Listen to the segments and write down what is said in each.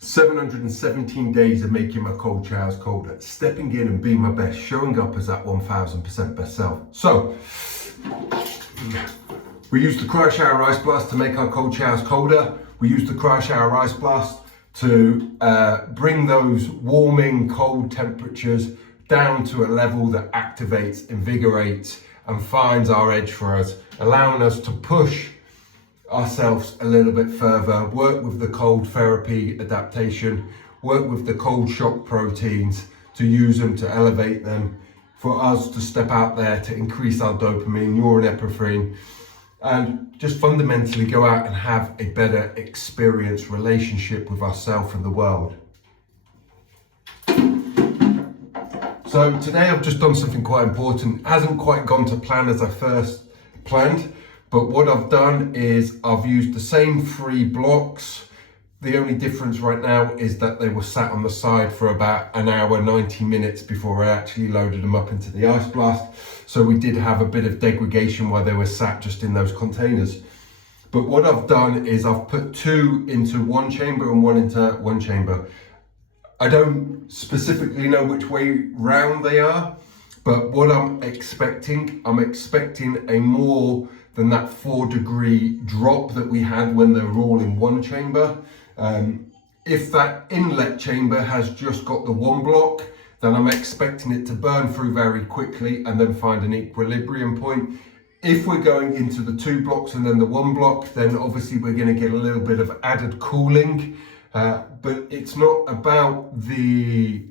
717 days of making my cold showers colder, stepping in and being my best, showing up as that 1000% best self. So, we use the CryoShower Ice Blast to make our cold showers colder. We use the CryoShower Ice Blast to bring those warming cold temperatures down to a level that activates, invigorates, and finds our edge for us, allowing us to push ourselves a little bit further, work with the cold therapy adaptation, work with the cold shock proteins to use them to elevate them, for us to step out there to increase our dopamine, norepinephrine, and just fundamentally go out and have a better experience relationship with ourselves and the world. So today I've just done something quite important. It hasn't quite gone to plan as I first planned, but what I've done is I've used the same 3 blocks. The only difference right now is that they were sat on the side for about an hour, 90 minutes before I actually loaded them up into the Ice Blast. So we did have a bit of degradation while they were sat just in those containers. But what I've done is I've put 2 into one chamber and 1 into one chamber. I don't specifically know which way round they are, but what I'm expecting a more than that 4-degree drop that we had when they were all in one chamber. If that inlet chamber has just got the 1 block, then I'm expecting it to burn through very quickly and then find an equilibrium point. If we're going into the 2 blocks and then the 1 block, then obviously we're going to get a little bit of added cooling. But it's not about the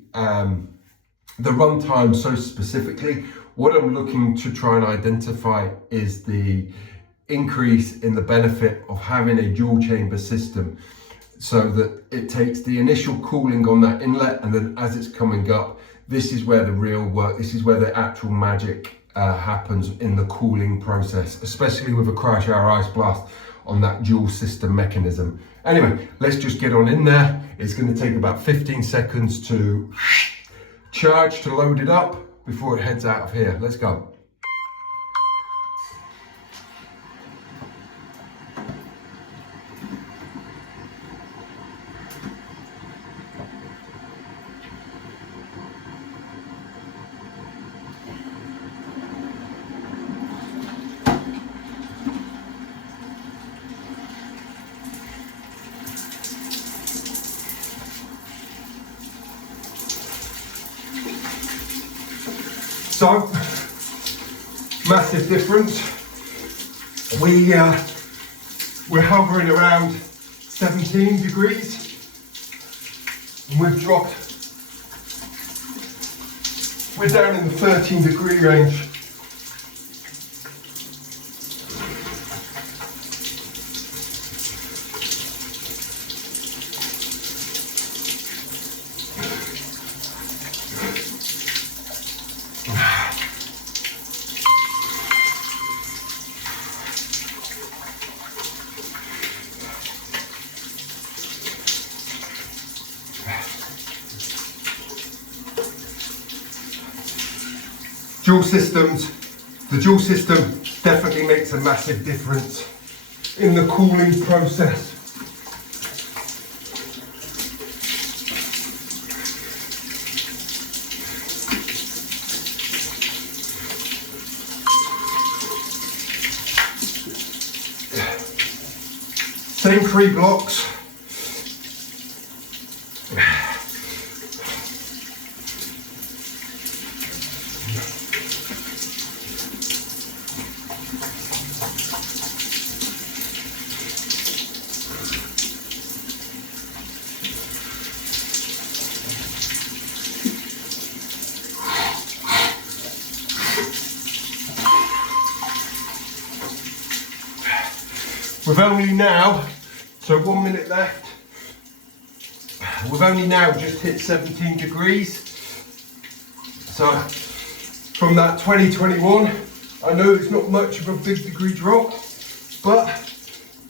runtime so specifically. What I'm looking to try and identify is the increase in the benefit of having a dual chamber system, so that it takes the initial cooling on that inlet, and then as it's coming up, this is where the real work, this is where the actual magic happens in the cooling process, especially with a CryoShower Ice Blast on that dual system mechanism. Anyway, let's just get on in there. It's going to take about 15 seconds to charge, to load it up before it heads out of here. Let's go. So, massive difference. We're hovering around 17 degrees, and we're down in the 13-degree range. The dual system definitely makes a massive difference in the cooling process. Same 3 blocks. We've only now, so 1 minute left, we've only now just hit 17 degrees. So from that 2021, I know it's not much of a big degree drop, but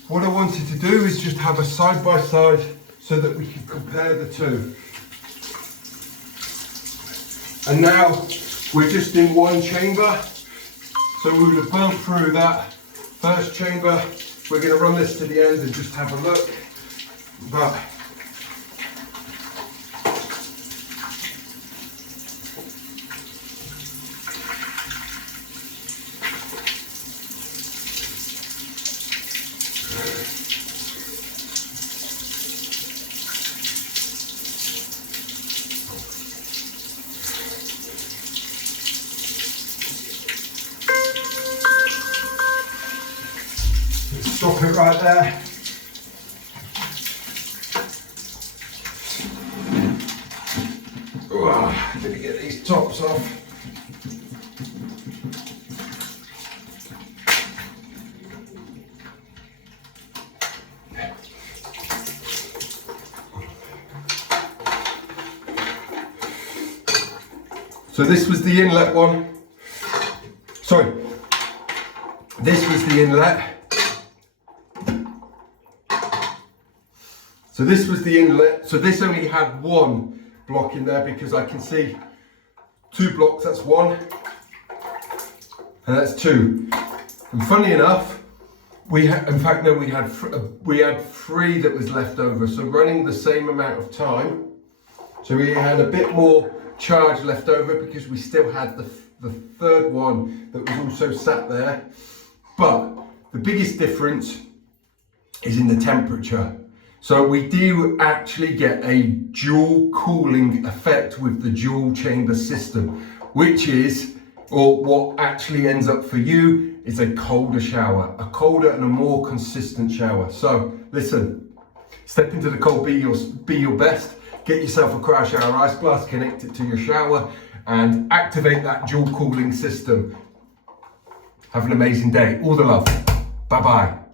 what I wanted to do is just have a side by side so that we can compare the two. And now we're just in one chamber, so we would have burnt through that first chamber. We're going to run this to the end and just have a look, but Let me get these tops off. So this was the inlet one. Sorry, this was the inlet. So this was the inlet. So this only had one block in there because I can see 2 blocks, that's 1. And that's 2. And funny enough, we had 3 that was left over. So running the same amount of time. So we had a bit more charge left over because we still had the 3rd one that was also sat there. But the biggest difference is in the temperature. So we do actually get a dual cooling effect with the dual chamber system, which is, or what actually ends up for you is a colder shower, a colder and a more consistent shower. So listen, step into the cold, be your best, get yourself a CryoShower Ice Blast, connect it to your shower and activate that dual cooling system. Have an amazing day. All the love. Bye-bye.